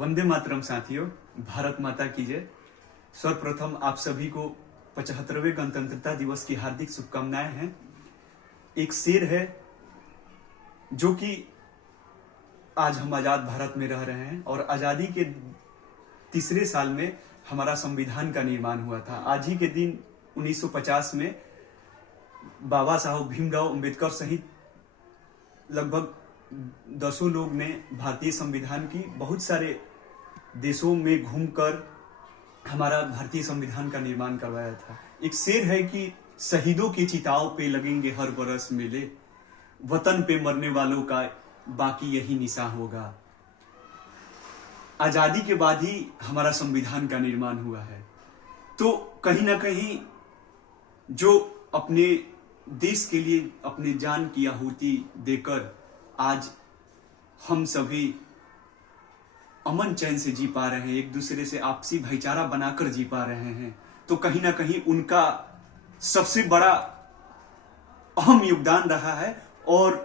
वंदे मातरम साथियों, भारत माता की जय। सर्वप्रथम आप सभी को 75वें गणतंत्रता दिवस की हार्दिक शुभकामनाएं हैं। एक शेर है जो कि आज हम आजाद भारत में रह रहे हैं और आजादी के तीसरे साल में हमारा संविधान का निर्माण हुआ था। आज ही के दिन 1950 में बाबा साहब भीमराव अंबेडकर सहित लगभग दसों लोग ने भारतीय संविधान की बहुत सारे देशों में घूमकर हमारा भारतीय संविधान का निर्माण करवाया था। एक शेर है कि शहीदों की चिताओं पे लगेंगे हर बरस मेले, वतन पे मरने वालों का बाकी यही निशा होगा। आजादी के बाद ही हमारा संविधान का निर्माण हुआ है, तो कहीं ना कहीं जो अपने देश के लिए अपने जान की आहुति देकर आज हम सभी अमन चैन से जी पा रहे हैं, एक दूसरे से आपसी भाईचारा बनाकर जी पा रहे हैं, तो कहीं ना कहीं उनका सबसे बड़ा अहम योगदान रहा है और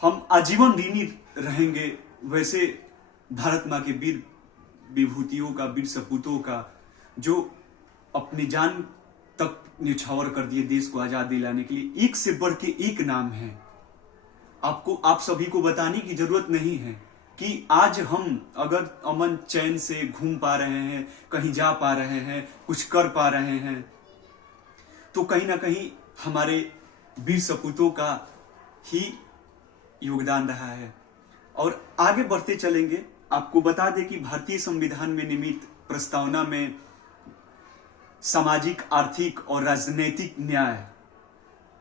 हम आजीवन ऋणी रहेंगे वैसे भारत माँ के वीर विभूतियों का, वीर सपूतों का, जो अपनी जान तक न्यौछावर कर दिए देश को आजाद दिलाने के लिए। एक से बढ़ के एक नाम है। आप सभी को बताने की जरूरत नहीं है कि आज हम अगर अमन चैन से घूम पा रहे हैं, कहीं जा पा रहे हैं, कुछ कर पा रहे हैं, तो कहीं ना कहीं हमारे वीर सपूतों का ही योगदान रहा है। और आगे बढ़ते चलेंगे। आपको बता दें कि भारतीय संविधान में निर्मित प्रस्तावना में सामाजिक, आर्थिक और राजनीतिक न्याय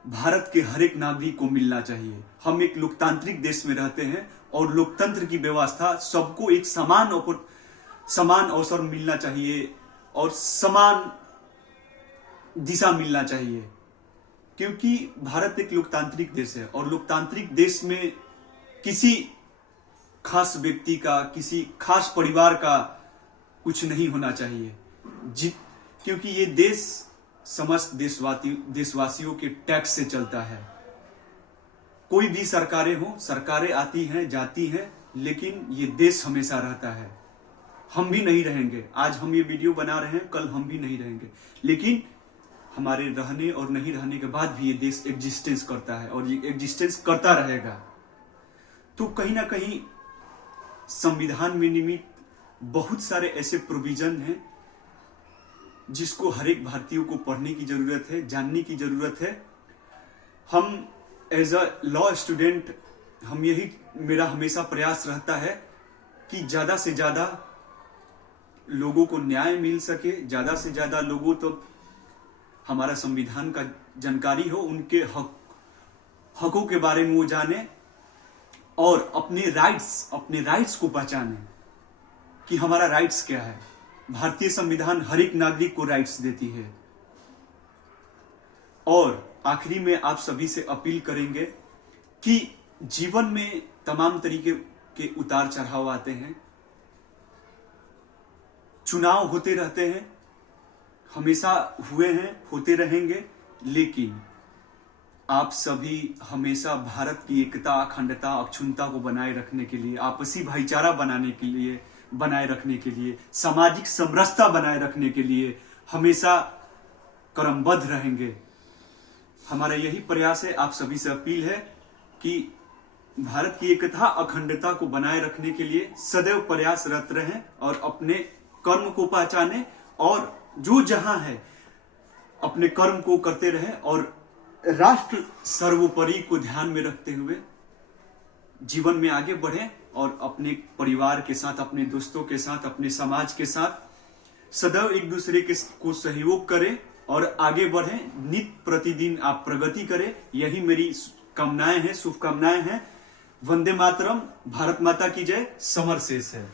भारत के हर एक नागरिक को मिलना चाहिए। हम एक लोकतांत्रिक देश में रहते हैं और लोकतंत्र की व्यवस्था सबको एक समान अवसर मिलना चाहिए और समान दिशा मिलना चाहिए, क्योंकि भारत एक लोकतांत्रिक देश है और लोकतांत्रिक देश में किसी खास व्यक्ति का, किसी खास परिवार का कुछ नहीं होना चाहिए, क्योंकि ये देश समस्त देशवासियों के टैक्स से चलता है। कोई भी सरकारें आती हैं जाती हैं, लेकिन ये देश हमेशा रहता है। हम भी नहीं रहेंगे, आज हम ये वीडियो बना रहे हैं, कल हम भी नहीं रहेंगे, लेकिन हमारे रहने और नहीं रहने के बाद भी ये देश एग्जिस्टेंस करता है और ये एग्जिस्टेंस करता रहेगा। तो कहीं ना कहीं संविधान में निर्मित बहुत सारे ऐसे प्रोविजन हैं जिसको हर एक भारतीय को पढ़ने की जरूरत है, जानने की जरूरत है। हम एज अ लॉ स्टूडेंट, हम यही मेरा हमेशा प्रयास रहता है कि ज्यादा से ज्यादा लोगों को न्याय मिल सके, ज्यादा से ज्यादा लोगों तो हमारा संविधान का जानकारी हो, उनके हकों के बारे में वो जाने और अपने राइट्स को पहचाने कि हमारा राइट्स क्या है। भारतीय संविधान हर एक नागरिक को राइट्स देती है। और आखिरी में आप सभी से अपील करेंगे कि जीवन में तमाम तरीके के उतार चढ़ाव आते हैं, चुनाव होते रहते हैं, हमेशा हुए हैं, होते रहेंगे, लेकिन आप सभी हमेशा भारत की एकता, अखंडता, अक्षुण्णता को बनाए रखने के लिए, आपसी भाईचारा बनाए रखने के लिए, सामाजिक समरसता बनाए रखने के लिए हमेशा कर्मबद्ध रहेंगे। हमारा यही प्रयास है। आप सभी से अपील है कि भारत की एकता, अखंडता को बनाए रखने के लिए सदैव प्रयासरत रहें और अपने कर्म को पहचानें और जो जहां है अपने कर्म को करते रहें और राष्ट्र सर्वोपरि को ध्यान में रखते हुए जीवन में आगे बढ़ें और अपने परिवार के साथ, अपने दोस्तों के साथ, अपने समाज के साथ सदैव एक दूसरे को सहयोग करें और आगे बढ़ें। नित्य प्रतिदिन आप प्रगति करें, यही मेरी कामनाएं हैं, शुभकामनाएं हैं। वंदे मातरम, भारत माता की जय। समर शेष है।